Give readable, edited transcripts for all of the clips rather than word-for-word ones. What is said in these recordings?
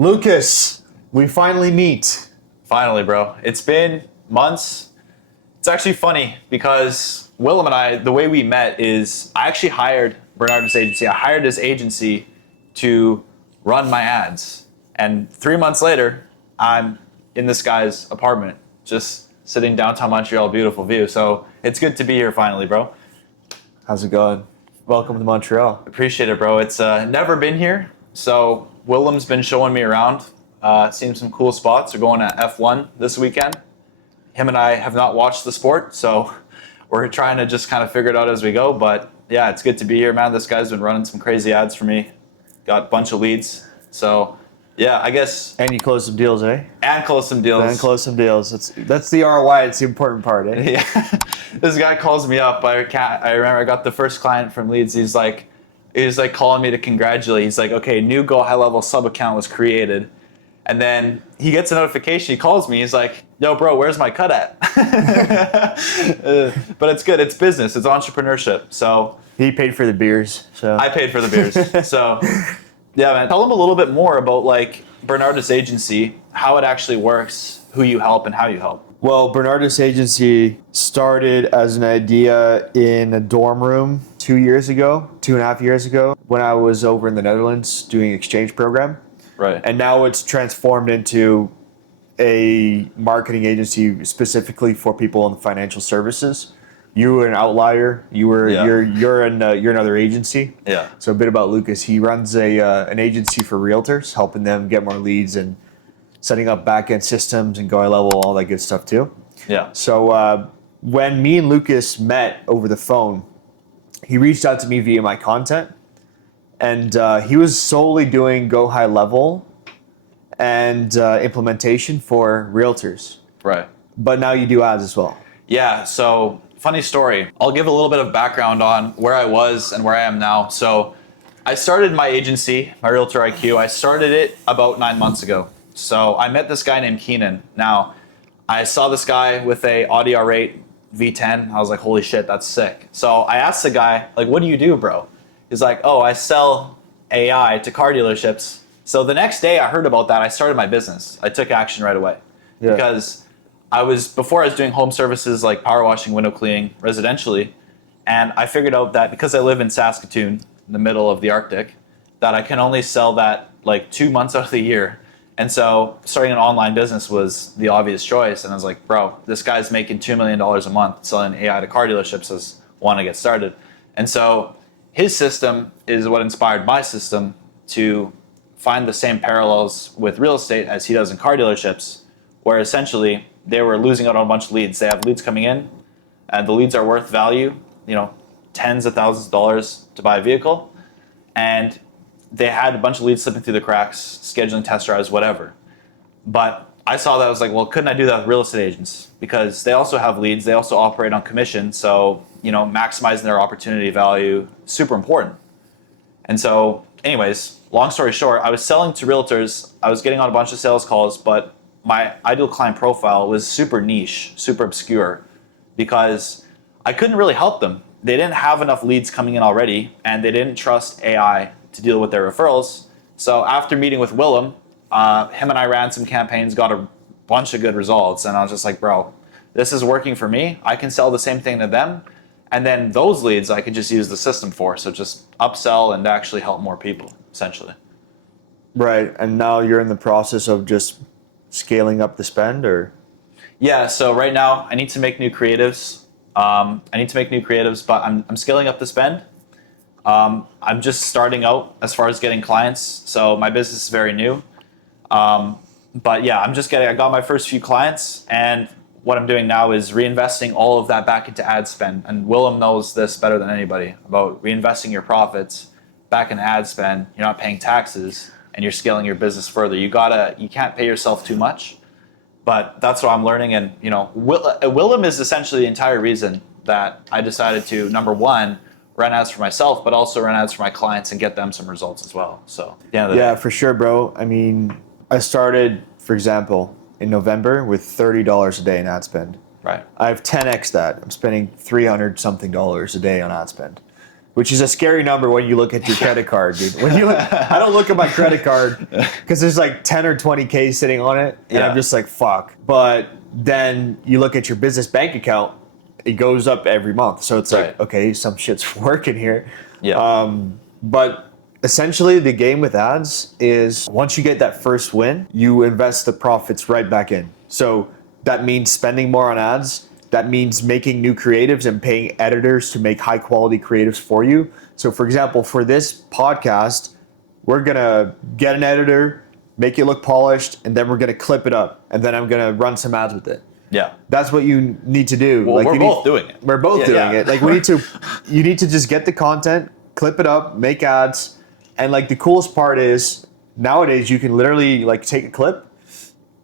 Lucas, we finally meet. Finally, bro. It's been months. It's actually funny because Willem and I, the way we met is I actually hired Bernardus agency. I hired his agency to run my ads. And 3 months later, I'm in this guy's apartment, just sitting downtown Montreal, beautiful view. So it's good to be here finally, bro. How's it going? Welcome to Montreal. Appreciate it, bro. It's never been here. So Willem's been showing me around, seen some cool spots. We're going to F1 this weekend. Him and I have not watched the sport, so we're trying to just kind of figure it out as we go. But yeah, it's good to be here, man. This guy's been running some crazy ads for me. Got a bunch of leads. So yeah, I guess. And you closed some deals, eh? And close some deals. And close some deals. That's the ROI. It's the important part, eh? Yeah. This guy calls me up. I remember I got the first client from Leeds. He's like calling me to congratulate. He's like, okay, new Go High Level sub account was created. And then he gets a notification. He calls me. He's like, yo, bro, where's my cut at? But it's good. It's business. It's entrepreneurship. So He paid for the beers. So I paid for the beers. So yeah, man. Tell him a little bit more about like Bernardus Agency, how it actually works, who you help, and how you help. Well, Bernardus Agency started as an idea in a dorm room 2.5 years ago, when I was over in the Netherlands doing an exchange program. Right. And now it's transformed into a marketing agency specifically for people in the financial services. You were an outlier. You're another agency. Yeah. So a bit about Lucas. He runs an agency for realtors, helping them get more leads and setting up back-end systems and going level, all that good stuff too. Yeah. So when me and Lucas met over the phone, he reached out to me via my content, and he was solely doing Go High Level and implementation for realtors. Right. But now you do ads as well. Yeah, so funny story. I'll give a little bit of background on where I was and where I am now. So I started my agency, MyRealtorIQ. I started it about 9 months ago. So I met this guy named Keenan. Now, I saw this guy with a Audi R8 V10. I was like, holy shit, that's sick. So I asked the guy, like, what do you do, bro? He's like, oh, I sell AI to car dealerships. So the next day I heard about that, I started my business. I took action right away. Yeah. Because before I was doing home services like power washing, window cleaning residentially. And I figured out that because I live in Saskatoon, in the middle of the Arctic, that I can only sell that like 2 months out of the year. And so starting an online business was the obvious choice. And I was like, bro, this guy's making $2 million a month selling AI to car dealerships as want to get started. And so his system is what inspired my system to find the same parallels with real estate as he does in car dealerships, where essentially they were losing out on a bunch of leads. They have leads coming in, and the leads are worth value, tens of thousands of dollars to buy a vehicle. And they had a bunch of leads slipping through the cracks, scheduling test drives, whatever. But I saw that, I was like, well, couldn't I do that with real estate agents? Because they also have leads, they also operate on commission, so maximizing their opportunity value, super important. And so anyways, long story short, I was selling to realtors, I was getting on a bunch of sales calls, but my ideal client profile was super niche, super obscure, because I couldn't really help them. They didn't have enough leads coming in already, and they didn't trust AI to deal with their referrals. So after meeting with Willem, him and I ran some campaigns, got a bunch of good results, and I was just like, bro, this is working for me. I can sell the same thing to them, and then those leads I could just use the system for. So just upsell and actually help more people, essentially. Right. And now you're in the process of just scaling up the spend, or? Yeah, so right now I need to make new creatives. But I'm scaling up the spend. I'm just starting out as far as getting clients, so my business is very new. But yeah, I got my first few clients, and what I'm doing now is reinvesting all of that back into ad spend. And Willem knows this better than anybody about reinvesting your profits back in ad spend. You're not paying taxes, and you're scaling your business further. You can't pay yourself too much. But that's what I'm learning, and Willem is essentially the entire reason that I decided to, number one, run ads for myself, but also run ads for my clients and get them some results as well. So yeah, for sure, bro. I mean, I started, for example, in November with $30 a day in ad spend. Right. I have 10x that. I'm spending $300 something a day on ad spend, which is a scary number when you look at your credit card, dude. When you look, I don't look at my credit card because there's like 10 or 20K sitting on it, and I'm just like, fuck. But then you look at your business bank account, it goes up every month. So it's like, okay, some shit's working here. Yeah. But essentially, the game with ads is once you get that first win, you invest the profits right back in. So that means spending more on ads. That means making new creatives and paying editors to make high quality creatives for you. So for example, for this podcast, we're gonna get an editor, make it look polished, and then we're gonna clip it up. And then I'm gonna run some ads with it. Yeah. That's what you need to do. Well, we're both doing it. We're both doing it. Like you need to just get the content, clip it up, make ads. And like the coolest part is nowadays you can literally like take a clip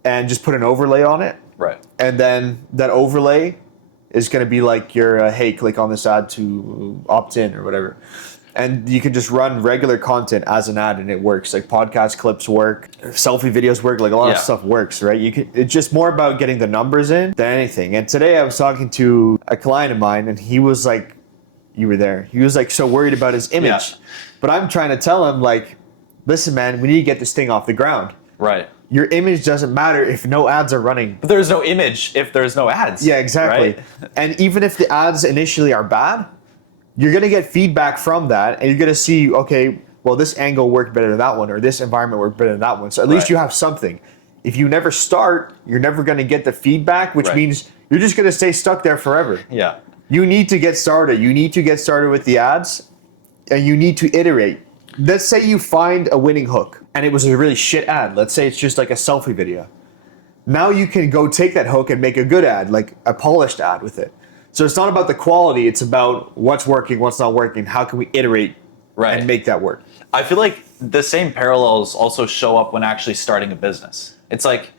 and just put an overlay on it. Right. And then that overlay is going to be like your, hey, click on this ad to opt in or whatever. And you can just run regular content as an ad and it works. Like podcast clips work, selfie videos work, like a lot of stuff works, right? It's just more about getting the numbers in than anything. And today I was talking to a client of mine and he was like, you were there. He was like so worried about his image. Yeah. But I'm trying to tell him like, listen, man, we need to get this thing off the ground. Right. Your image doesn't matter if no ads are running. But there's no image if there's no ads. Yeah, exactly. Right? And even if the ads initially are bad, you're going to get feedback from that and you're going to see, okay, well, this angle worked better than that one or this environment worked better than that one. So at least you have something. If you never start, you're never going to get the feedback, which means you're just going to stay stuck there forever. Yeah. You need to get started. You need to get started with the ads and you need to iterate. Let's say you find a winning hook and it was a really shit ad. Let's say it's just like a selfie video. Now you can go take that hook and make a good ad, like a polished ad with it. So it's not about the quality, it's about what's working, what's not working, how can we iterate and make that work. I feel like the same parallels also show up when actually starting a business. It's like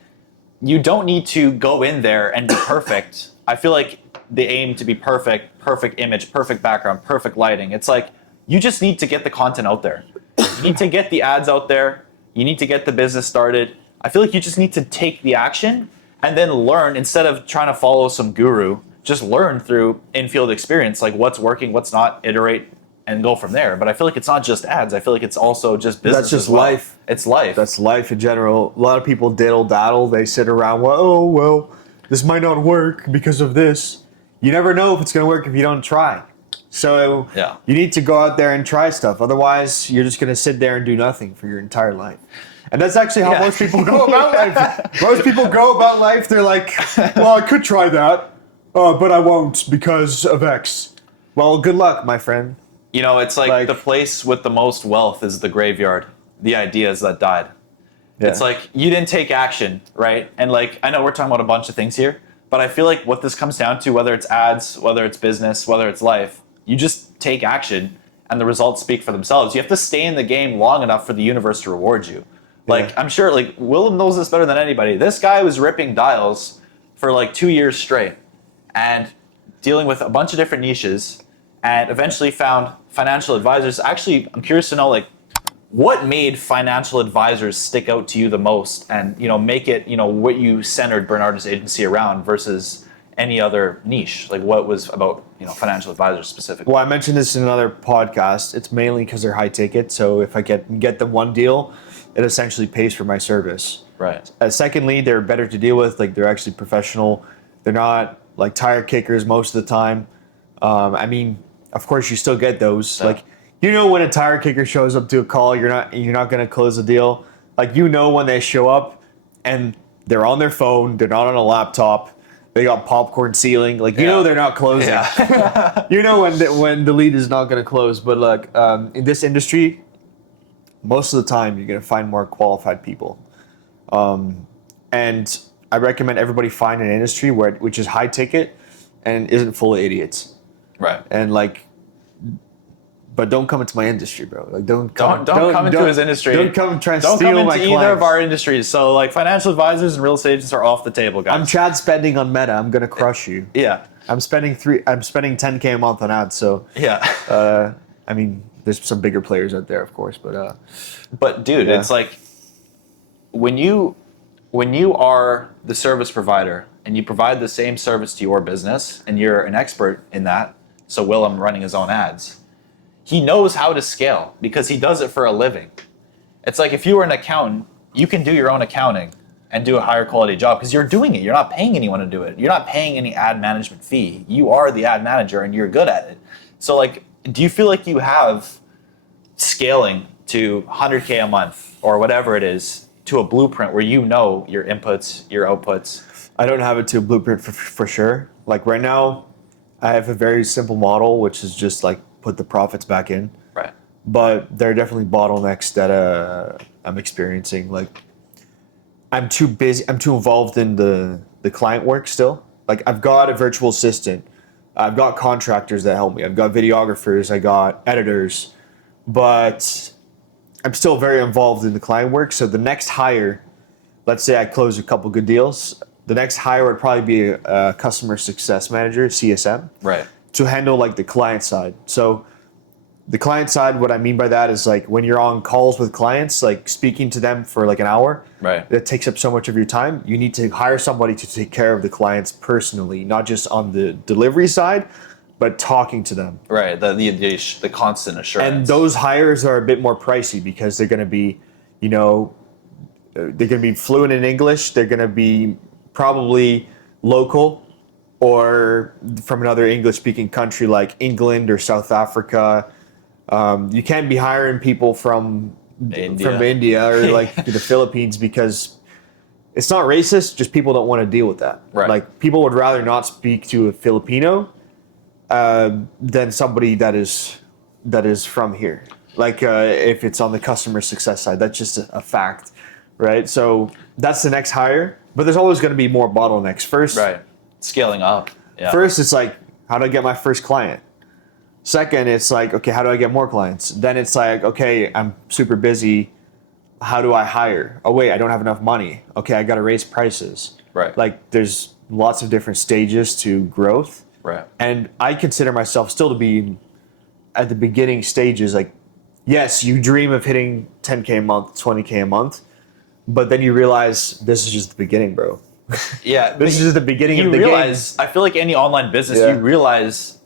you don't need to go in there and be perfect. I feel like the aim to be perfect, perfect image, perfect background, perfect lighting. It's like you just need to get the content out there. You need to get the ads out there. You need to get the business started. I feel like you just need to take the action and then learn instead of trying to follow some guru. Just learn through in-field experience, like what's working, what's not, iterate, and go from there. But I feel like it's not just ads. I feel like it's also just business. That's just life. It's life. That's life in general. A lot of people diddle-daddle. They sit around, well, this might not work because of this. You never know if it's going to work if you don't try. So you need to go out there and try stuff. Otherwise, you're just going to sit there and do nothing for your entire life. And that's actually how most people go about life. Most people go about life, they're like, well, I could try that, but I won't because of X. Well, good luck, my friend. You know, it's like the place with the most wealth is the graveyard. The ideas that died. Yeah. It's like you didn't take action, right? And like, I know we're talking about a bunch of things here, but I feel like what this comes down to, whether it's ads, whether it's business, whether it's life, you just take action and the results speak for themselves. You have to stay in the game long enough for the universe to reward you. Like, I'm sure, like, Willem knows this better than anybody. This guy was ripping dials for like 2 years straight and dealing with a bunch of different niches and eventually found financial advisors. Actually, I'm curious to know, like, what made financial advisors stick out to you the most and, you know, make it, you know, what you centered Bernardus Agency around versus any other niche? Like, what was about, you know, financial advisors specifically? Well, I mentioned this in another podcast. It's mainly because they're high ticket. So if I get them one deal, it essentially pays for my service. Right. Secondly, they're better to deal with. Like, they're actually professional. They're not like tire kickers most of the time. I mean, of course, you still get those. Yeah. Like, you know, when a tire kicker shows up to a call, you're not going to close the deal. Like, you know, when they show up and they're on their phone, they're not on a laptop. They got popcorn ceiling. Like, you know they're not closing. Yeah. You know when the lead is not going to close. But like in this industry, most of the time you're going to find more qualified people. And I recommend everybody find an industry which is high ticket and isn't full of idiots. Right. And like, but don't come into my industry, bro. Like, don't come into his industry. Don't come and try and steal my clients. Don't come into either of our industries. So, like, financial advisors and real estate agents are off the table, guys. I'm Chad spending on Meta. I'm gonna crush you. Yeah. I'm spending $10K a month on ads. So yeah. I mean, there's some bigger players out there, of course, but dude, it's like when you are the service provider and you provide the same service to your business and you're an expert in that. So Willem running his own ads. he knows how to scale because he does it for a living. It's like if you were an accountant, you can do your own accounting and do a higher quality job because you're doing it. You're not paying anyone to do it. You're not paying any ad management fee. You are the ad manager and you're good at it. So like, do you feel like you have scaling to 100K a month or whatever it is to a blueprint where you know your inputs, your outputs? I don't have it to a blueprint for sure. Like right now, I have a very simple model, which is just like put the profits back in. Right. But there are definitely bottlenecks that I'm experiencing. Like I'm too busy. I'm too involved in the client work still. Like I've got a virtual assistant. I've got contractors that help me. I've got videographers. I got editors. But I'm still very involved in the client work. So the next hire, let's say I close a couple good deals, the next hire would probably be a customer success manager, CSM, Right. to handle like the client side. So the client side, what I mean by that is like when you're on calls with clients, like speaking to them for like an hour, Right. that takes up so much of your time. You need to hire somebody to take care of the clients personally, not just on the delivery side, but talking to them. Right. The constant assurance. And those hires are a bit more pricey because they're going to be, you know, they're going to be fluent in English. They're going to be probably local or from another English-speaking country like England or South Africa. You can't be hiring people from India or like the Philippines because it's not racist. Just people don't want to deal with that. Right. Like people would rather not speak to a Filipino than somebody that is from here. Like if it's on the customer success side, that's just a fact, right? So that's the next hire, but there's always going to be more bottlenecks. First, right, scaling up. Yeah. First, it's like, how do I get my first client? Second, it's like, okay, how do I get more clients? Then it's like, okay, I'm super busy. How do I hire? Oh wait, I don't have enough money. Okay, I got to raise prices. Right. Like there's lots of different stages to growth. Right. And I consider myself still to be at the beginning stages. Like, yes, you dream of hitting 10K a month, 20K a month, but then you realize this is just the beginning, bro. Yeah. This is just the beginning of the realize, game. I feel like any online business, Yeah. you realize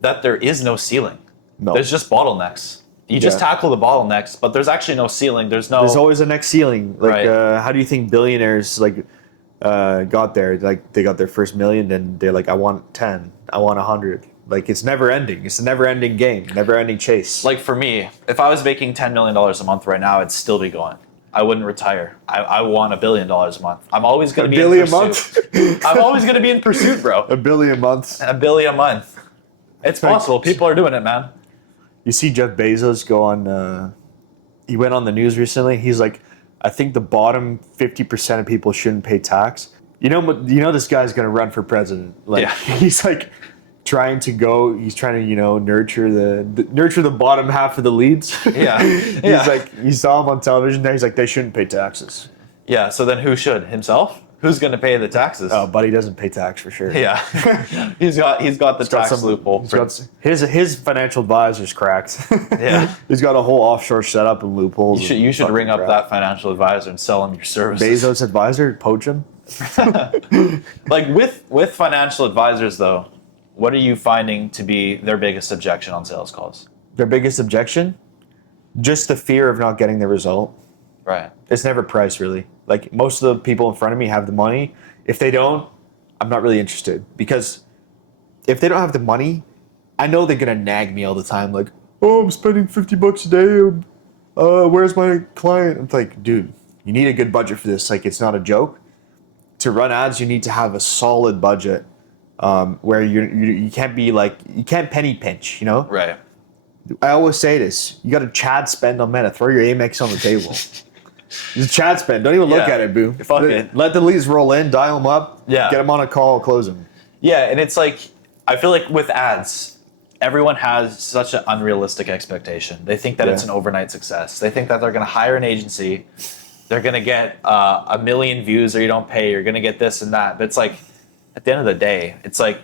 that there is no ceiling. No. There's just bottlenecks. You just tackle the bottlenecks, but there's actually no ceiling. There's always a next ceiling. Like, Right. How do you think billionaires got there? Like, they got their first million, and they're like, I want 10, I want 100. Like, it's never ending. It's a never ending game, never ending chase. Like for me, if I was making $10 million a month right now, I'd still be going. I wouldn't retire. I want $1 billion a month. I'm always going to be in pursuit. I'm always going to be in pursuit, bro. $1 billion a month. $1 billion a month. It's possible. People are doing it, man. You see Jeff Bezos go on, he went on the news recently. He's like, I think the bottom 50% of people shouldn't pay tax. You know this guy's going to run for president. Like, Yeah. He's like trying to nurture the bottom half of the leads. Yeah. He's like, you saw him on television there. He's like, they shouldn't pay taxes. Yeah, so then who should? Himself? Who's going to pay the taxes? Oh, but he doesn't pay tax for sure. Yeah. he's got the tax loophole. His financial advisor's cracked. Yeah. He's got a whole offshore setup and loopholes. You should ring up that financial advisor and sell him your services. Bezos advisor, poach him. Like with financial advisors though, what are you finding to be their biggest objection on sales calls? Their biggest objection? Just the fear of not getting the result. Right. It's never price, really. Like, most of the people in front of me have the money. If they don't, I'm not really interested. Because if they don't have the money, I know they're going to nag me all the time. Like, oh, I'm spending $50 a day. Where's my client? I'm like, dude, you need a good budget for this. Like, it's not a joke. To run ads, you need to have a solid budget where you can't be like, you can't penny pinch, you know? Right. I always say this. You got a Chad spend on Meta. Throw your Amex on the table. It's a Chad spend. Don't even look at it, boo. Fuck it. Let the leads roll in, dial them up, Yeah. get them on a call, close them. Yeah, and it's like, I feel like with ads, everyone has such an unrealistic expectation. They think that it's an overnight success. They think that they're going to hire an agency, they're going to get 1 million views or you don't pay, you're going to get this and that. But it's like, at the end of the day, it's like,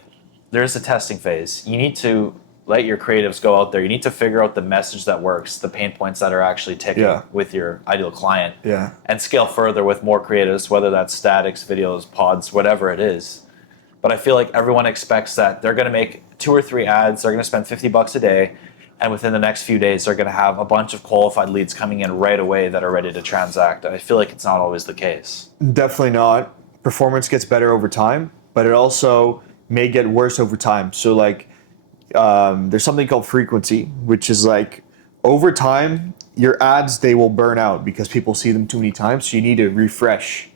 there's a testing phase. You need to let your creatives go out there. You need to figure out the message that works, the pain points that are actually ticking with your ideal client, and scale further with more creatives, whether that's statics, videos, pods, whatever it is. But I feel like everyone expects that they're going to make 2 or 3 ads, they're going to spend $50 a day, and within the next few days, they're going to have a bunch of qualified leads coming in right away that are ready to transact. I feel like it's not always the case. Definitely not. Performance gets better over time, but it also may get worse over time. So like, there's something called frequency, which is like over time, your ads, they will burn out because people see them too many times. So you need to refresh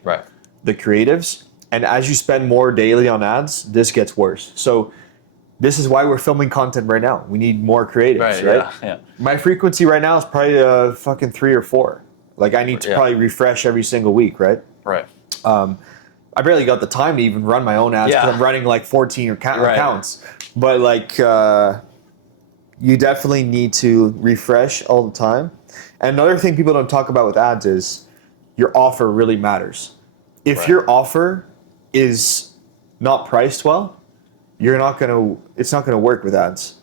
the creatives. And as you spend more daily on ads, this gets worse. So this is why we're filming content right now. We need more creatives, right? Yeah. My frequency right now is probably fucking 3 or 4. Like I need to probably refresh every single week, right? Right. I barely got the time to even run my own ads because I'm running like 14 accounts. But like, you definitely need to refresh all the time. And another thing people don't talk about with ads is your offer really matters. If your offer is not priced well, it's not gonna work with ads,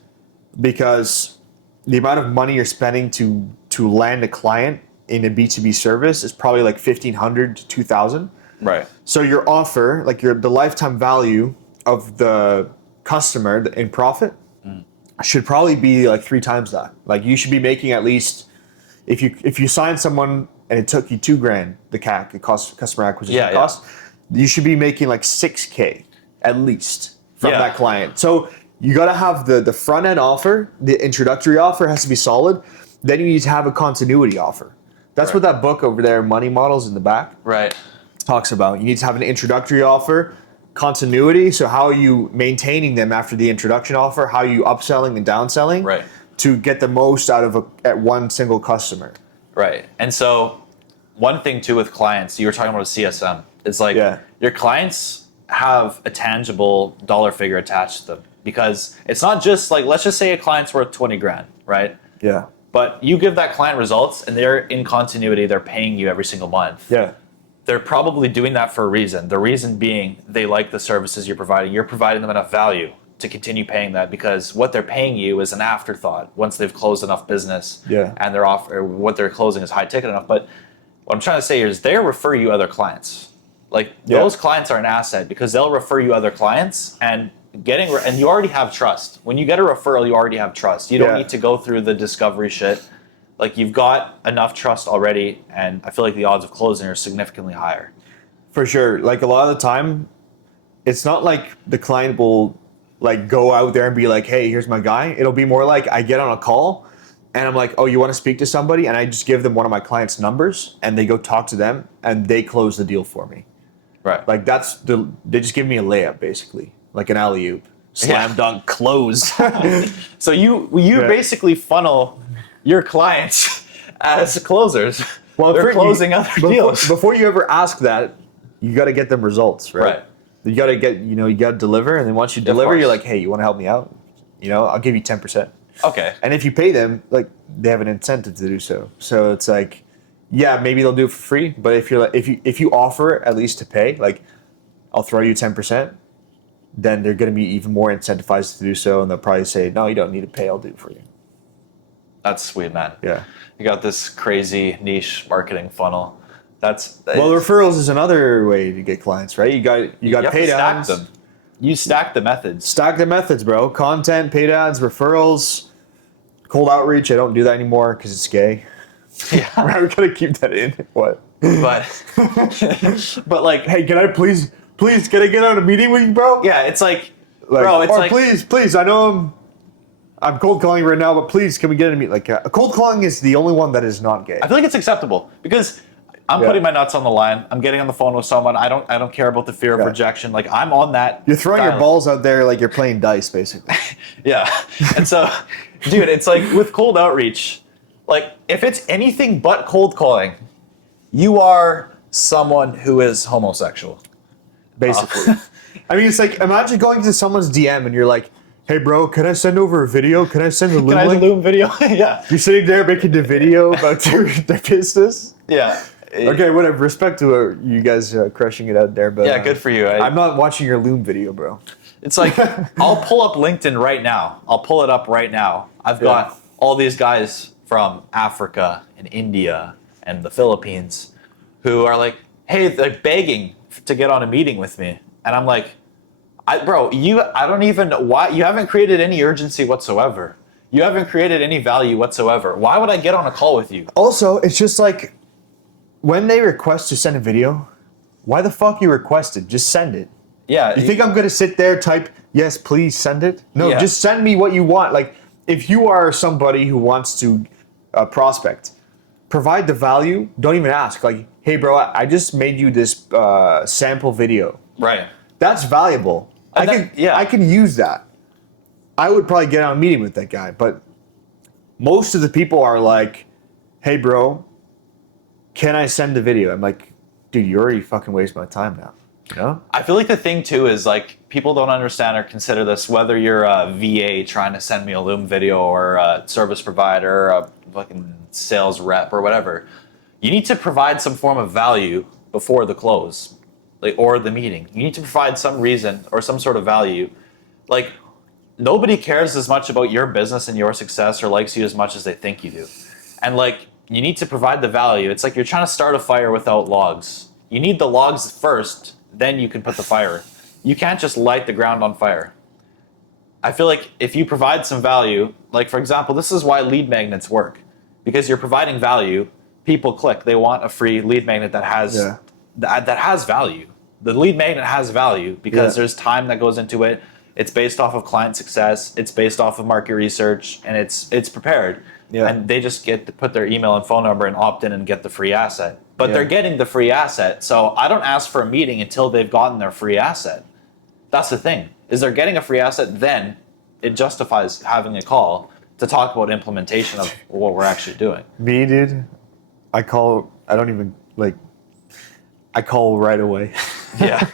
because the amount of money you're spending to land a client in a B2B service is probably like $1,500 to $2,000. Right. So your offer, like the lifetime value of the customer in profit, should probably be like 3 times that. Like you should be making at least, if you sign someone and it took you $2,000, the CAC, the cost, customer acquisition cost, you should be making like $6,000 at least from that client. So you got to have the front end offer, the introductory offer has to be solid. Then you need to have a continuity offer. That's what that book over there, Money Models in the back, talks about. You need to have an introductory offer, continuity. So how are you maintaining them after the introduction offer? How are you upselling and downselling to get the most out of at one single customer? Right. And so one thing too with clients, you were talking about a CSM. It's like your clients have a tangible dollar figure attached to them, because it's not just like, let's just say a client's worth 20 grand, right? Yeah. But you give that client results and they're in continuity, they're paying you every single month. Yeah. They're probably doing that for a reason. The reason being they like the services you're providing. You're providing them enough value to continue paying that, because what they're paying you is an afterthought once they've closed enough business and what they're closing is high ticket enough. But what I'm trying to say is they refer you other clients. Like those clients are an asset because they'll refer you other clients, and you already have trust. When you get a referral, you already have trust. You don't need to go through the discovery shit. Like you've got enough trust already, and I feel like the odds of closing are significantly higher. For sure. Like a lot of the time, it's not like the client will like go out there and be like, hey, here's my guy. It'll be more like I get on a call and I'm like, oh, you want to speak to somebody? And I just give them one of my clients' numbers and they go talk to them and they close the deal for me. Right. Like they just give me a layup basically, like an alley-oop. Slam dunk, close. So you basically funnel your clients as closers. Well, they're closing other deals. Before you ever ask that, you got to get them results, right? You got to you got to deliver, and then once you deliver, you're like, hey, you want to help me out? I'll give you 10%. Okay. And if you pay them, like they have an incentive to do so. So it's like, yeah, maybe they'll do it for free, but if you offer at least to pay, like I'll throw you 10%, then they're going to be even more incentivized to do so, and they'll probably say, no, you don't need to pay, I'll do it for you. That's sweet, man. Yeah. You got this crazy niche marketing funnel. Well, referrals is another way to get clients, right? You got paid ads. Stack them. You stack the methods. Stack the methods, bro. Content, paid ads, referrals, cold outreach. I don't do that anymore because it's gay. Yeah. We're gonna keep that in. What? But like, hey, can I please, can I get on a meeting with you, bro? Yeah, it's like bro, it's like, please. I know I'm cold calling right now, but please, can we get a meet? Like, cold calling is the only one that is not gay. I feel like it's acceptable because I'm putting my nuts on the line. I'm getting on the phone with someone. I don't care about the fear of rejection. Like I'm on that. You're throwing your balls out there like you're playing dice, basically. Yeah. And so, dude, it's like with cold outreach, like if it's anything but cold calling, you are someone who is homosexual. Basically. I mean, it's like, imagine going to someone's DM and you're like, hey bro, can I send over a video? Can I send a Loom link? Can I have a Loom video? Yeah. You're sitting there making the video about their business? Yeah. Okay, whatever. Respect to you guys crushing it out there, but yeah, good for you. I'm not watching your Loom video, bro. It's like I'll pull up LinkedIn right now. I'll pull it up right now. I've got all these guys from Africa and India and the Philippines who are like, hey, they're begging to get on a meeting with me, and I'm like, I don't even know why. You haven't created any urgency whatsoever. You haven't created any value whatsoever. Why would I get on a call with you? Also, it's just like when they request to send a video, why the fuck you requested? Just send it. Yeah. You think I'm gonna sit there type yes, please send it? No, Yeah. just send me what you want. Like if you are somebody who wants to prospect, provide the value. Don't even ask. Like, hey, bro, I just made you this sample video. Right. That's valuable. I can use that. I would probably get on a meeting with that guy, but most of the people are like, hey, bro, can I send the video? I'm like, dude, you already fucking waste my time now. You know? I feel like the thing too is like people don't understand or consider this, whether you're a VA trying to send me a Loom video or a service provider, a fucking sales rep or whatever. You need to provide some form of value before the close, like, or the meeting. You need to provide some reason or some sort of value. Like, nobody cares as much about your business and your success or likes you as much as they think you do. And like, you need to provide the value. It's like you're trying to start a fire without logs. You need the logs first, then you can put the fire. You can't just light the ground on fire. I feel like if you provide some value, like for example, this is why lead magnets work. Because you're providing value, people click. They want a free lead magnet that has that has value. The lead magnet has value because there's time that goes into it. It's based off of client success. It's based off of market research, and it's prepared. Yeah. And they just get to put their email and phone number and opt in and get the free asset. But they're getting the free asset, so I don't ask for a meeting until they've gotten their free asset. That's the thing, is they're getting a free asset, then it justifies having a call to talk about implementation of what we're actually doing. Me, dude, I call right away. Yeah.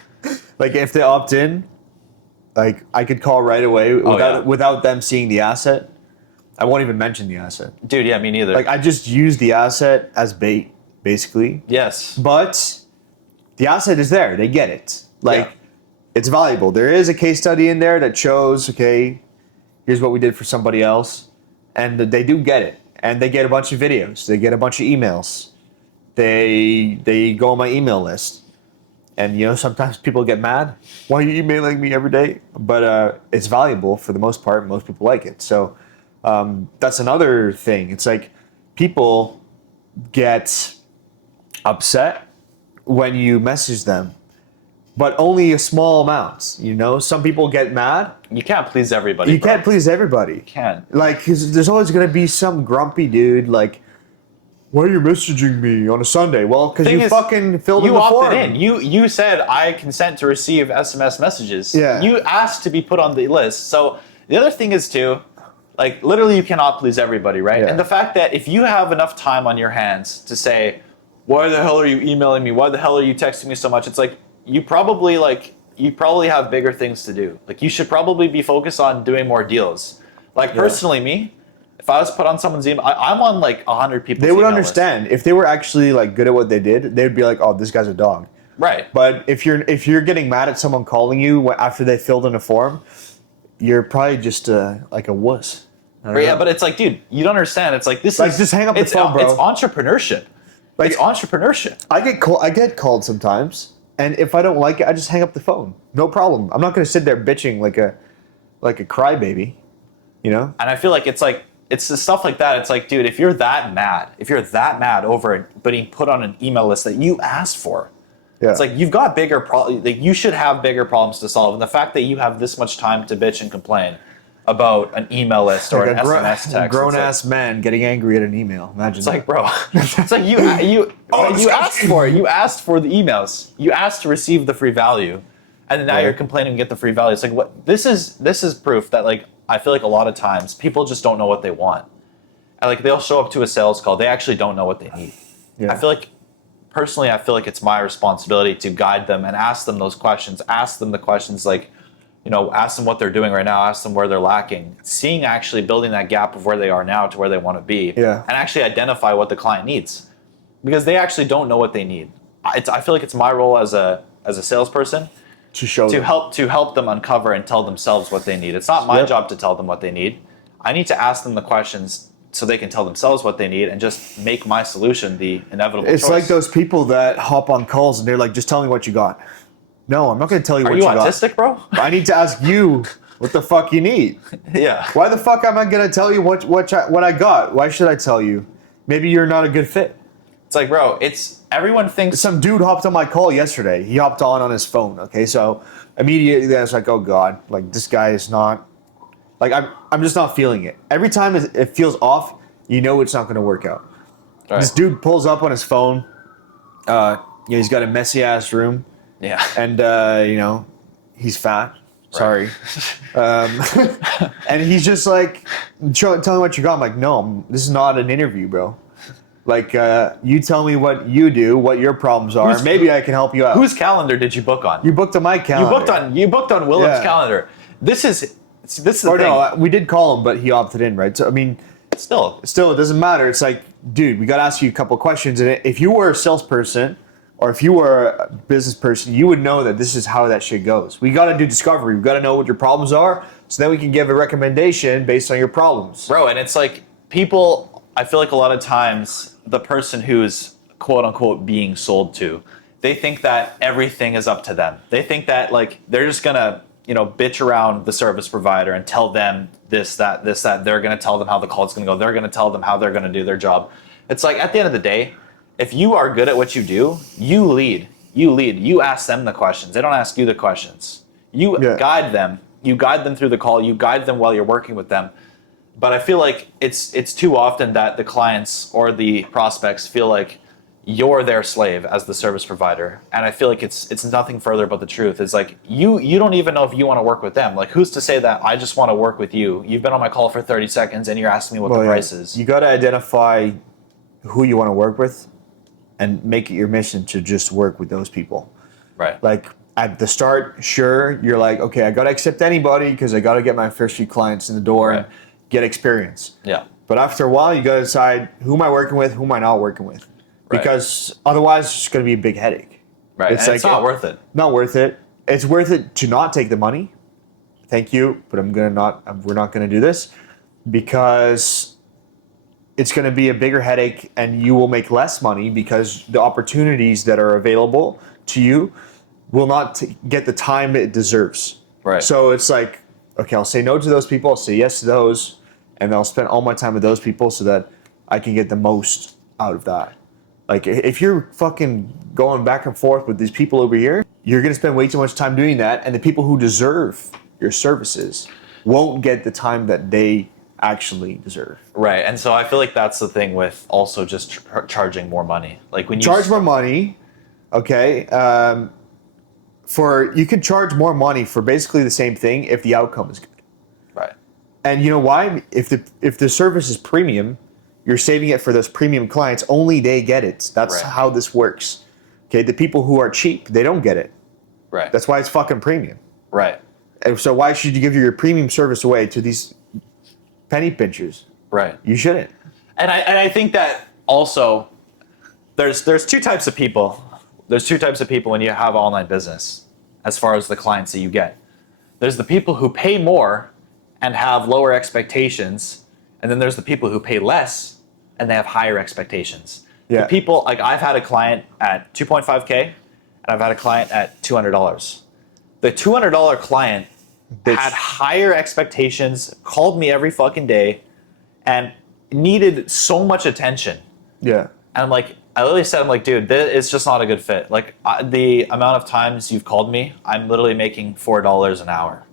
Like if they opt in, like I could call right away without them seeing the asset. I won't even mention the asset. Dude, yeah, me neither. Like I just use the asset as bait, basically. Yes. But the asset is there. They get it. Like it's valuable. There is a case study in there that shows, okay, here's what we did for somebody else. And they do get it. And they get a bunch of videos. They get a bunch of emails. They go on my email list. And, you know, sometimes people get mad. Why are you emailing me every day? But it's valuable for the most part. Most people like it. So that's another thing. It's like people get upset when you message them, but only a small amount. You know, some people get mad. You can't please everybody. You can't please everybody. You can't. Like, 'cause there's always going to be some grumpy dude like, why are you messaging me on a Sunday? Well, because you fucking filled in the form. You opted in. You said, I consent to receive SMS messages. Yeah. You asked to be put on the list. So the other thing is, too, like, literally you cannot please everybody, right? Yeah. And the fact that if you have enough time on your hands to say, why the hell are you emailing me? Why the hell are you texting me so much? It's like, you probably have bigger things to do. Like, you should probably be focused on doing more deals. Like, personally, me, if I was put on someone's email, I'm on like 100 people's They would email understand. list. If they were actually like good at what they did, they'd be like, oh, this guy's a dog. Right. But if you're getting mad at someone calling you after they filled in a form, you're probably just like a wuss. Yeah, but it's like, dude, you don't understand. It's like, this like, is... just hang up the phone, bro. It's entrepreneurship. Like, it's entrepreneurship. I get called sometimes, and if I don't like it, I just hang up the phone. No problem. I'm not going to sit there bitching like a crybaby, you know? And I feel like it's the stuff like that. It's like, dude, if you're that mad over it being put on an email list that you asked for, it's like you've got bigger problems. Like, you should have bigger problems to solve. And the fact that you have this much time to bitch and complain about an email list or an SMS text, a grown ass man getting angry at an email. Imagine. It's that. like, bro, it's like you asked for it. You asked for the emails. You asked to receive the free value, and now you're complaining to get the free value. It's like, what? This is proof that, like, I feel like a lot of times people just don't know what they want. And like, they'll show up to a sales call, they actually don't know what they need. Yeah. I feel like it's my responsibility to guide them and ask them those questions. Ask them the questions like, you know, ask them what they're doing right now, ask them where they're lacking. Building that gap of where they are now to where they want to be. Yeah. And actually identify what the client needs. Because they actually don't know what they need. I feel like it's my role as a salesperson to help them uncover and tell themselves what they need. It's not my job to tell them what they need. I need to ask them the questions so they can tell themselves what they need and just make my solution the inevitable choice. It's like those people that hop on calls and they're like, just tell me what you got. No, I'm not going to tell you what you got. Are you autistic, bro? I need to ask you What the fuck you need? Yeah. Why the fuck am I gonna tell you what I got? Why should I tell you? Maybe you're not a good fit. It's like, bro, everyone thinks. Some dude hopped on my call yesterday. He hopped on his phone. Okay, so immediately I was like, oh god, like this guy is not. Like I'm just not feeling it. Every time it feels off, you know it's not going to work out. Right. This dude pulls up on his phone. He's got a messy ass room. Yeah. And he's fat. Sorry. And he's just like, tell me what you got. I'm like, no, this is not an interview, bro. Like, you tell me what you do, what your problems are. Maybe I can help you out. Whose calendar did you book on? You booked on my calendar. You booked on Willem's calendar. This is the thing. No, we did call him, but he opted in, right? So I mean, still, it doesn't matter. It's like, dude, we got to ask you a couple of questions. And if you were a salesperson or if you were a business person, you would know that this is how that shit goes. We got to do discovery. We got to know what your problems are, so then we can give a recommendation based on your problems. Bro, and it's like people, I feel like a lot of times the person who's quote unquote being sold to, they think that everything is up to them. They think that like they're just gonna, bitch around the service provider and tell them this, that. They're gonna tell them how the call's gonna go. They're gonna tell them how they're gonna do their job. It's like at the end of the day, if you are good at what you do, you lead. You ask them the questions. They don't ask you the questions. You guide them. You guide them through the call. You guide them while you're working with them. But I feel like it's too often that the clients or the prospects feel like you're their slave as the service provider. And I feel like it's nothing further but the truth. It's like you don't even know if you want to work with them. Like, who's to say that I just want to work with you? You've been on my call for 30 seconds and you're asking me what the price is. You got to identify who you want to work with and make it your mission to just work with those people. Right. Like at the start, sure, you're like, okay, I got to accept anybody because I got to get my first few clients in the door and get experience. Yeah. But after a while, you got to decide who am I working with, who am I not working with. Because otherwise, it's just going to be a big headache. Right. It's not worth it. Not worth it. It's worth it to not take the money. Thank you, but we're not going to do this because it's going to be a bigger headache and you will make less money because the opportunities that are available to you will not get the time it deserves. Right. So it's like, okay, I'll say no to those people, I'll say yes to those, and I'll spend all my time with those people so that I can get the most out of that. Like, if you're fucking going back and forth with these people over here, you're going to spend way too much time doing that, and the people who deserve your services won't get the time that they actually deserve. Right, and so I feel like that's the thing with also just charging more money. Like when you charge more money, okay, you could charge more money for basically the same thing if the outcome is good. Right. And you know why? If the service is premium, you're saving it for those premium clients. Only they get it. That's how this works. Okay, the people who are cheap, they don't get it. Right. That's why it's fucking premium. Right. And so why should you give your premium service away to these penny pinchers? Right. You shouldn't. And I think that also there's two types of people. There's two types of people when you have online business as far as the clients that you get. There's the people who pay more and have lower expectations, and then there's the people who pay less and they have higher expectations. Yeah. The people, like I've had a client at 2.5K and I've had a client at $200. The $200 client had higher expectations, called me every fucking day, and needed so much attention. Yeah. And I'm like, I literally said, I'm like, dude, it's just not a good fit. Like the amount of times you've called me, I'm literally making $4 an hour.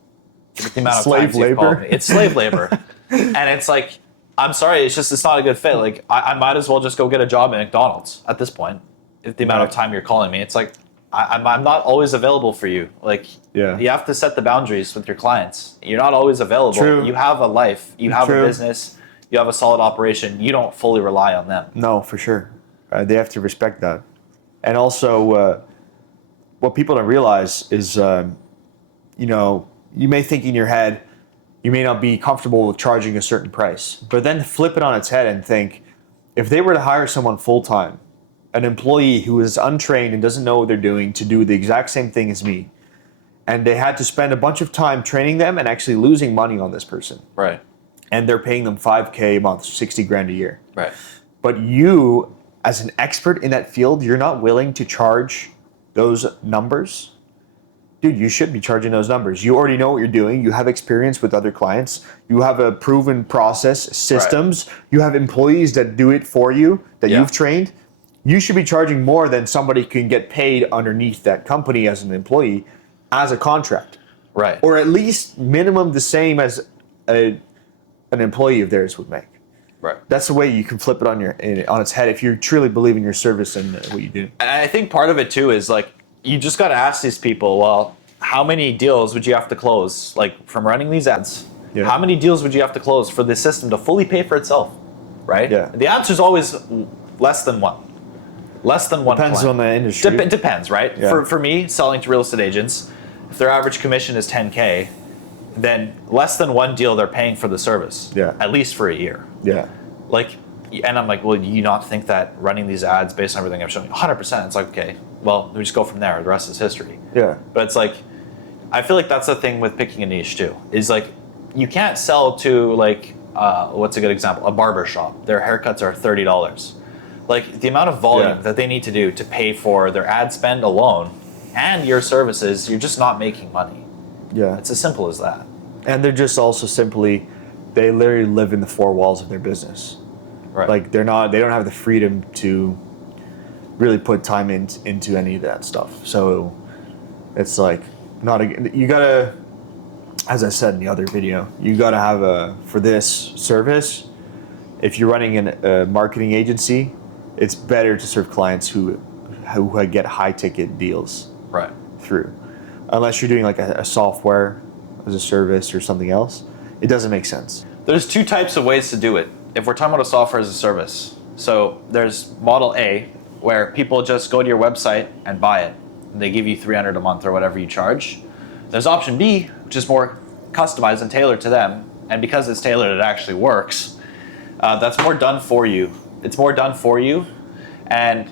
The amount of Slave times labor. you've called me. It's slave labor. And it's like, I'm sorry, it's not a good fit. Like I might as well just go get a job at McDonald's at this point. If the amount of time you're calling me, it's like, I'm not always available for you. Like, you have to set the boundaries with your clients. You're not always available. True. You have a life. You have a business. You have a solid operation. You don't fully rely on them. No, for sure. They have to respect that. And also, what people don't realize is, you may think in your head, you may not be comfortable with charging a certain price. But then flip it on its head and think, if they were to hire someone full-time, an employee who is untrained and doesn't know what they're doing to do the exact same thing as me, and they had to spend a bunch of time training them and actually losing money on this person. Right. And they're paying them $5K a month, 60 grand a year. Right. But you, as an expert in that field, you're not willing to charge those numbers. dude, you should be charging those numbers. You already know what you're doing. You have experience with other clients. You have a proven process, systems. Right. You have employees that do it for you, that you've trained. You should be charging more than somebody can get paid underneath that company as an employee as a contract. Right. Or at least minimum the same as an employee of theirs would make. Right. That's the way you can flip it on its head if you truly believe in your service and what you do. And I think part of it too is like, you just got to ask these people, well, how many deals would you have to close, like from running these ads? Yeah. How many deals would you have to close for the system to fully pay for itself, right? Yeah. The answer is always less than one. Less than one. Depends on the industry. It depends, right? Yeah. For me, selling to real estate agents, if their average commission is 10K, then less than one deal they're paying for the service. Yeah. At least for a year. Yeah. Like, and I'm like, well, do you not think that running these ads based on everything I'm showing you, 100%, it's like, okay, well, we just go from there. The rest is history. Yeah. But it's like, I feel like that's the thing with picking a niche too, is like, you can't sell to like, what's a good example? A barber shop. Their haircuts are $30. Like the amount of volume that they need to do to pay for their ad spend alone and your services, you're just not making money. Yeah. It's as simple as that. And they're just also simply, they literally live in the four walls of their business. Right. Like they don't have the freedom to really put time into any of that stuff. So it's like you gotta, as I said in the other video, you gotta have for this service, if you're running a marketing agency, it's better to serve clients who get high ticket deals through. Unless you're doing like a software as a service or something else, it doesn't make sense. There's two types of ways to do it. If we're talking about a software as a service, so there's model A, where people just go to your website and buy it. And they give you $300 a month or whatever you charge. There's option B, which is more customized and tailored to them. And because it's tailored, it actually works. That's more done for you. It's more done for you. And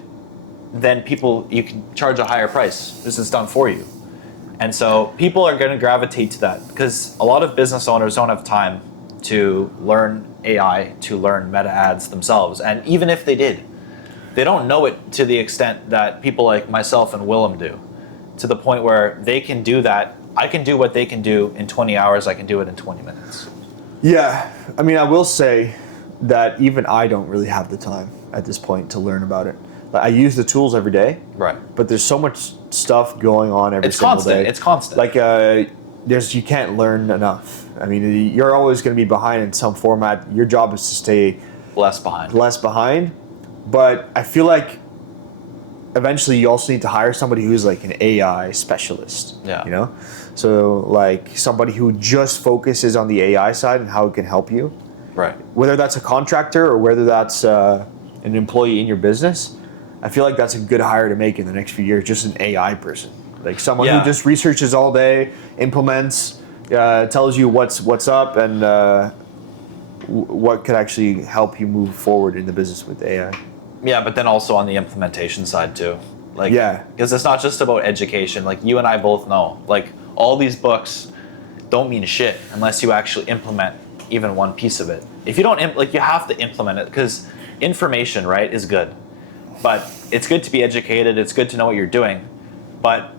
then you can charge a higher price because it's done for you. And so people are going to gravitate to that because a lot of business owners don't have time to learn AI, to learn meta ads themselves. And even if they did, they don't know it to the extent that people like myself and Willem do, to the point where they can do that. I can do what they can do in 20 hours. I can do it in 20 minutes. Yeah. I mean, I will say that even I don't really have the time at this point to learn about it. I use the tools every day. Right. But there's so much stuff going on every single day. It's constant. Like, you can't learn enough. I mean, you're always going to be behind in some format. Your job is to stay less behind. But I feel like eventually you also need to hire somebody who's like an AI specialist. Yeah. You know? So like somebody who just focuses on the AI side and how it can help you. Right. Whether that's a contractor or whether that's an employee in your business, I feel like that's a good hire to make in the next few years, just an AI person. Like someone who just researches all day, implements, tells you what's up and what could actually help you move forward in the business with AI. Yeah, but then also on the implementation side too. Like, because it's not just about education. Like you and I both know, like all these books don't mean shit unless you actually implement even one piece of it. If you don't, you have to implement it because information, right, is good. But it's good to be educated. It's good to know what you're doing. But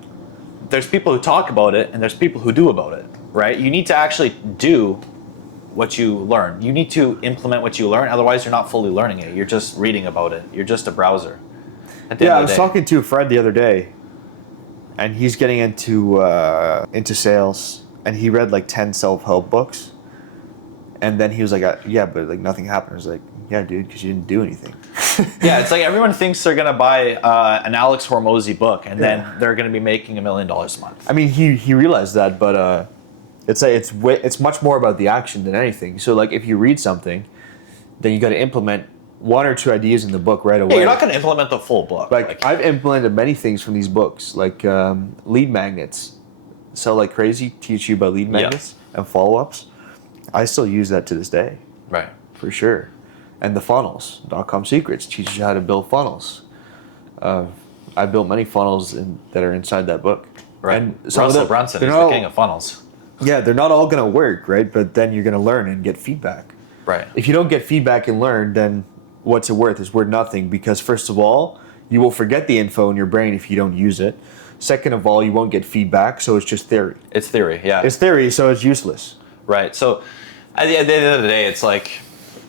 there's people who talk about it and there's people who do about it, right? You need to actually do what you learn. You need to implement what you learn. Otherwise, you're not fully learning it. You're just reading about it. You're just a browser. I was talking to a friend the other day, and he's getting into sales, and he read like 10 self-help books, and then he was like, "Yeah, but like nothing happened." I was like, "Yeah, dude, because you didn't do anything." Yeah, it's like everyone thinks they're gonna buy an Alex Hormozy book, and then they're gonna be making $1 million a month. I mean, he realized that, but it's much more about the action than anything. So like if you read something, then you got to implement one or two ideas in the book right away. Yeah, you're not going to implement the full book. Like I've implemented many things from these books, like lead magnets. Sell Like Crazy, teach you about lead magnets and follow-ups. I still use that to this day. Right. For sure. And the funnels, .com Secrets, teaches you how to build funnels. I built many funnels that are inside that book. Right. And Russell Brunson is the king of funnels. Yeah, they're not all going to work, right? But then you're going to learn and get feedback. Right. If you don't get feedback and learn, then what's it worth? It's worth nothing because, first of all, you will forget the info in your brain if you don't use it. Second of all, you won't get feedback, so it's just theory. It's theory, yeah. It's theory, so it's useless. Right. So at the end of the day, it's like,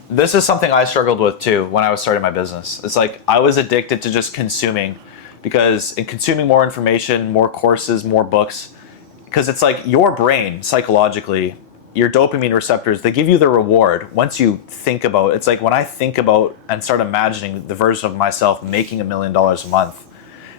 this is something I struggled with too when I was starting my business. It's like I was addicted to just consuming, because in consuming more information, more courses, more books, because it's like your brain psychologically, your dopamine receptors, they give you the reward once you think about it. It's like when I think about and start imagining the version of myself making $1 million a month,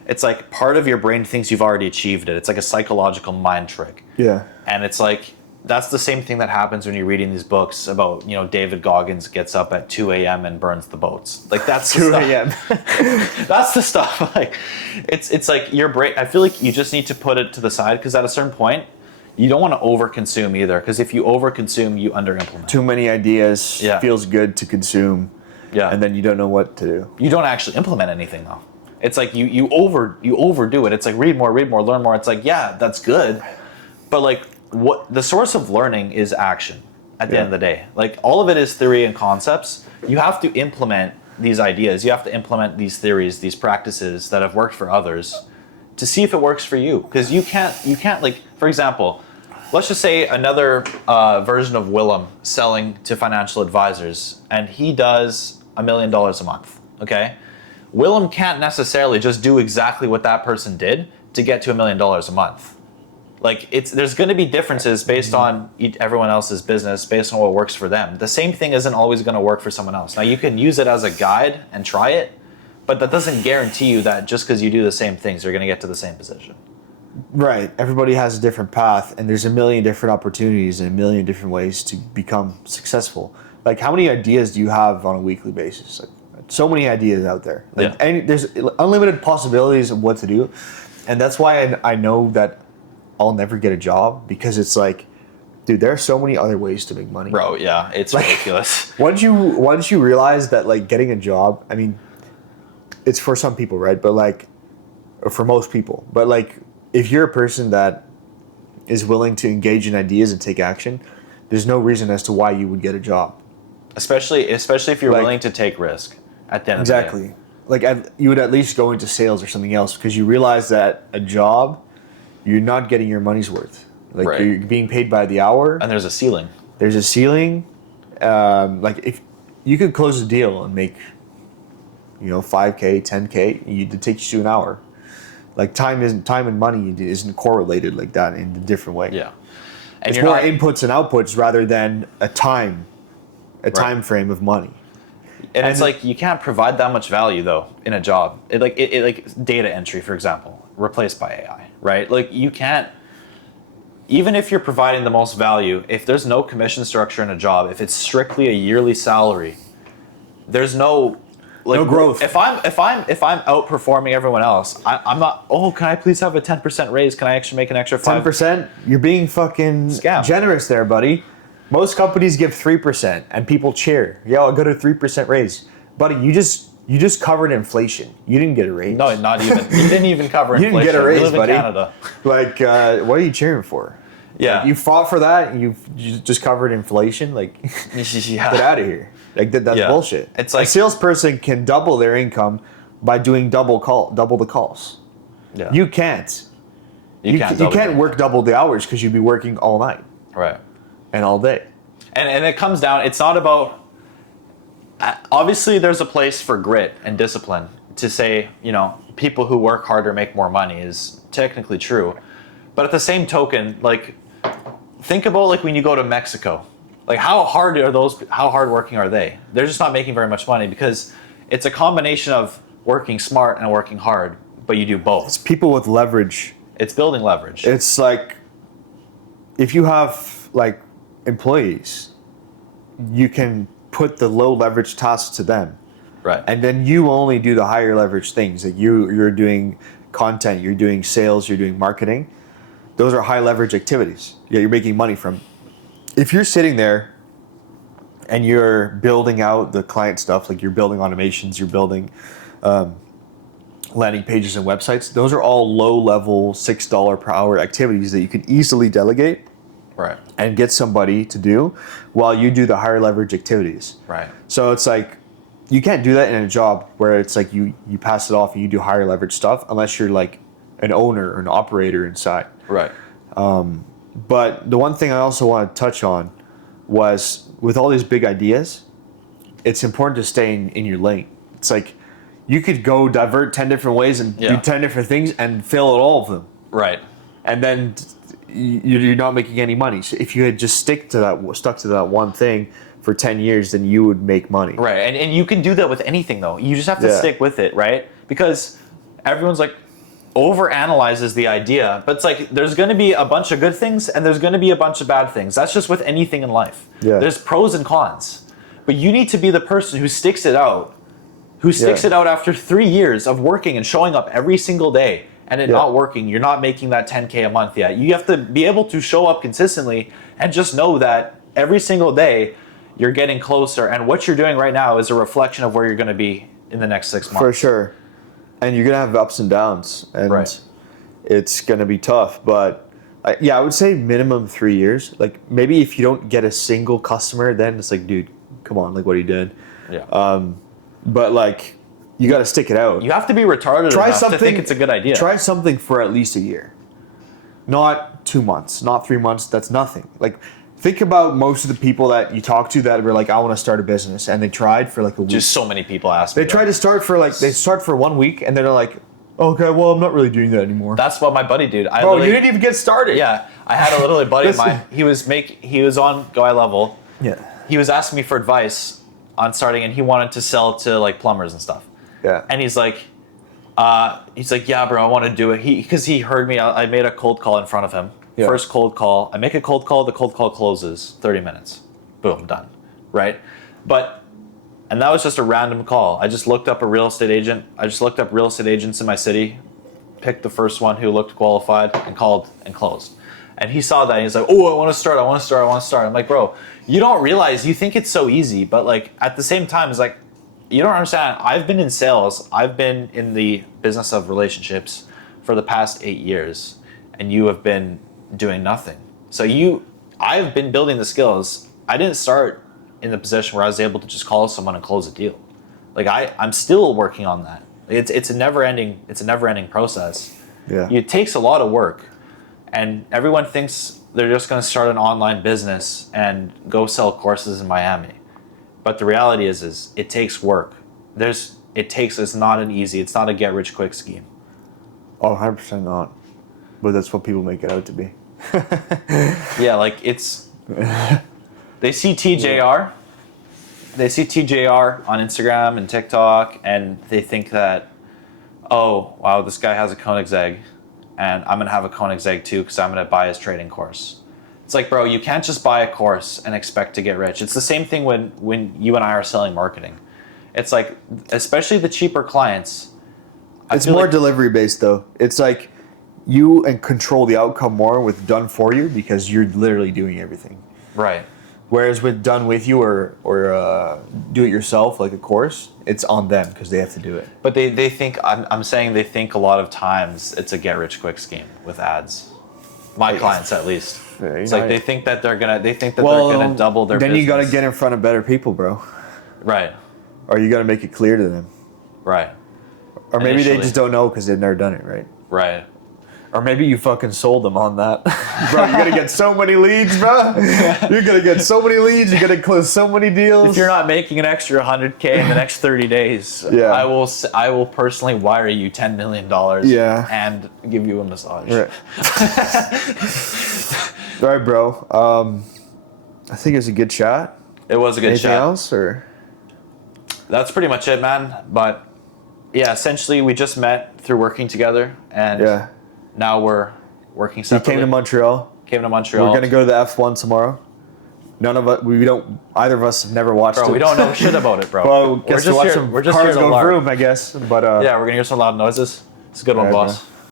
it's like part of your brain thinks you've already achieved it. It's like a psychological mind trick. Yeah. And it's like, that's the same thing that happens when you're reading these books about, you know, David Goggins gets up at 2 a.m. and burns the boats. Like that's the 2 stuff. a.m. That's the stuff. Like it's like your brain, I feel like you just need to put it to the side, because at a certain point, you don't want to overconsume either, because if you overconsume, you underimplement. Too many ideas, feels good to consume, and then you don't know what to do. You don't actually implement anything though. It's like you overdo it. It's like read more, learn more. It's like, yeah, that's good, but like what the source of learning is action at the end of the day. Like all of it is theory and concepts. You have to implement these ideas. You have to implement these theories, these practices that have worked for others, to see if it works for you. Because you can't like, for example, let's just say another version of Willem selling to financial advisors, and he does $1 million a month, okay? Willem can't necessarily just do exactly what that person did to get to $1 million a month. Like there's going to be differences based on everyone else's business, based on what works for them. The same thing isn't always going to work for someone else. Now you can use it as a guide and try it, but that doesn't guarantee you that just because you do the same things, you're going to get to the same position. Right. Everybody has a different path, and there's a million different opportunities and a million different ways to become successful. Like, how many ideas do you have on a weekly basis? Like, so many ideas out there. Like, and there's unlimited possibilities of what to do, and that's why I know that I'll never get a job, because it's like, dude, there are so many other ways to make money. Bro, yeah, it's like, ridiculous. Once you realize that, like, getting a job, I mean, it's for some people, right? But like, or for most people, but like, if you're a person that is willing to engage in ideas and take action, there's no reason as to why you would get a job. Especially if you're willing to take risk at the end of the day. Exactly. Like, you would at least go into sales or something else, because you realize that a job, you're not getting your money's worth. Like, you're being paid by the hour. And there's a ceiling. There's a ceiling. Like, if you could close a deal and make, you know, 5K, 10K, it takes you an hour. Like, time and money isn't correlated like that in a different way. Yeah. And it's more inputs and outputs rather than a time frame of money. And it's like, you can't provide that much value though in a job. It like data entry, for example, replaced by AI, right? Like, you can't, even if you're providing the most value, if there's no commission structure in a job, if it's strictly a yearly salary, there's no growth. If I'm outperforming everyone else, I'm not. Oh, can I please have a 10% raise? Can I actually make an extra 10%? You're being fucking generous there, buddy. Most companies give 3%, and people cheer. Yo, I got a 3% raise, buddy. You just covered inflation. You didn't get a raise. No, not even. You didn't even cover inflation. You didn't get a raise, we live buddy. in Canada. Like, what are you cheering for? Yeah, like, you fought for that, and you just covered inflation. Like, get out of here. Like, that's bullshit. It's like, a salesperson can double their income by doing double the calls. Yeah. You can't. You can't work double the hours, because you'd be working all night. Right. And all day. And it comes down, it's not about, obviously there's a place for grit and discipline. To say, you know, people who work harder make more money is technically true. But at the same token, like, think about like when you go to Mexico. Like, how hardworking are they? They're just not making very much money, because it's a combination of working smart and working hard, but you do both. It's people with leverage. It's building leverage. It's like, if you have like employees, you can put the low leverage tasks to them. Right. And then you only do the higher leverage things. Like, you're doing content, you're doing sales, you're doing marketing. Those are high leverage activities. Yeah, you're making money from. If you're sitting there and you're building out the client stuff, like you're building automations, you're building landing pages and websites, those are all low-level $6 per hour activities that you could easily delegate, right, and get somebody to do while you do the higher leverage activities. Right. So it's like, you can't do that in a job where it's like you pass it off and you do higher leverage stuff, unless you're like an owner or an operator inside. Right. But the one thing I also want to touch on was with all these big ideas, it's important to stay in your lane. It's like you could go divert 10 different ways and do 10 different things and fail at all of them. Right. And then you're not making any money. So if you had just stuck to that one thing for 10 years, then you would make money. Right. And you can do that with anything, though. You just have to stick with it, right? Because everyone's like, overanalyzes the idea, but it's like there's going to be a bunch of good things and there's going to be a bunch of bad things. That's just with anything in life. Yeah. There's pros and cons, but you need to be the person who sticks it out, it out after 3 years of working and showing up every single day and it not working. You're not making that 10K a month yet. You have to be able to show up consistently and just know that every single day you're getting closer, and what you're doing right now is a reflection of where you're going to be in the next 6 months. For sure. And you're going to have ups and downs, and it's going to be tough. But I would say minimum 3 years. Like maybe if you don't get a single customer, then it's like, dude, come on, like what are you doing? Yeah. But like you got to stick it out. You have to be retarded enough to think it's a good idea. Try something for at least a year. Not 2 months, not 3 months. That's nothing. Like think about most of the people that you talk to that were like, I want to start a business, and they tried for like a week. Just so many people ask me. They tried to start for they start for 1 week, and then they're like, okay, well, I'm not really doing that anymore. That's what my buddy did. Bro, you didn't even get started. Yeah, I had a little buddy of mine. He was on Go High Level. Yeah. He was asking me for advice on starting, and he wanted to sell to like plumbers and stuff. Yeah. And he's like, yeah, bro, I want to do it. Because he heard me. I made a cold call in front of him. Yeah. First cold call. I make a cold call. The cold call closes. 30 minutes. Boom, done. Right? And that was just a random call. I just looked up a real estate agent. I just looked up real estate agents in my city, picked the first one who looked qualified, and called and closed. And he saw that, and he's like, oh, I want to start. I'm like, bro, you don't realize, you think it's so easy, but like at the same time, it's like, you don't understand. I've been in sales. I've been in the business of relationships for the past 8 years, and you have been doing nothing. So I've been building the skills. I didn't start in the position where I was able to just call someone and close a deal. Like I'm still working on that. It's a never ending process. Yeah. It takes a lot of work, and everyone thinks they're just going to start an online business and go sell courses in Miami. But the reality is it takes work. It's not a get rich quick scheme. Oh, 100% not. But that's what people make it out to be. Yeah, like they see TJR. They see TJR on Instagram and TikTok, and they think that, oh, wow, this guy has a Koenigsegg, and I'm going to have a Koenigsegg too because I'm going to buy his trading course. It's like, bro, you can't just buy a course and expect to get rich. It's the same thing when you and I are selling marketing. It's like, especially the cheaper clients. It's more delivery based though. It's like you control the outcome more with done for you because you're literally doing everything. Right. Whereas with done with you or do it yourself, like a course, it's on them because they have to do it. But they think, I'm saying they think a lot of times it's a get rich quick scheme with ads. My clients, at least. Yeah, it's like they think that they're gonna double their. Then business. You got to get in front of better people, bro. Right. Or you got to make it clear to them. Right. Or maybe they just don't know because they've never done it, right? Right. Or maybe you fucking sold them on that. Bro, you're going to get so many leads, bro. You're going to get so many leads. You're going to close so many deals. If you're not making an extra $100K in the next 30 days, I will personally wire you $10 million and give you a massage. Right. All right, bro. I think it was a good chat. It was a good chat. Anything else? Or? That's pretty much it, man. But yeah, essentially we just met through working together, and now we're working separately. He came to Montreal. We're gonna go to the F1 tomorrow. None of us, either of us have never watched it. We don't know shit about it, bro. Well, we're just watch some cars go vroom, I guess. But yeah, we're gonna hear some loud noises. It's a good one, boss. Bro.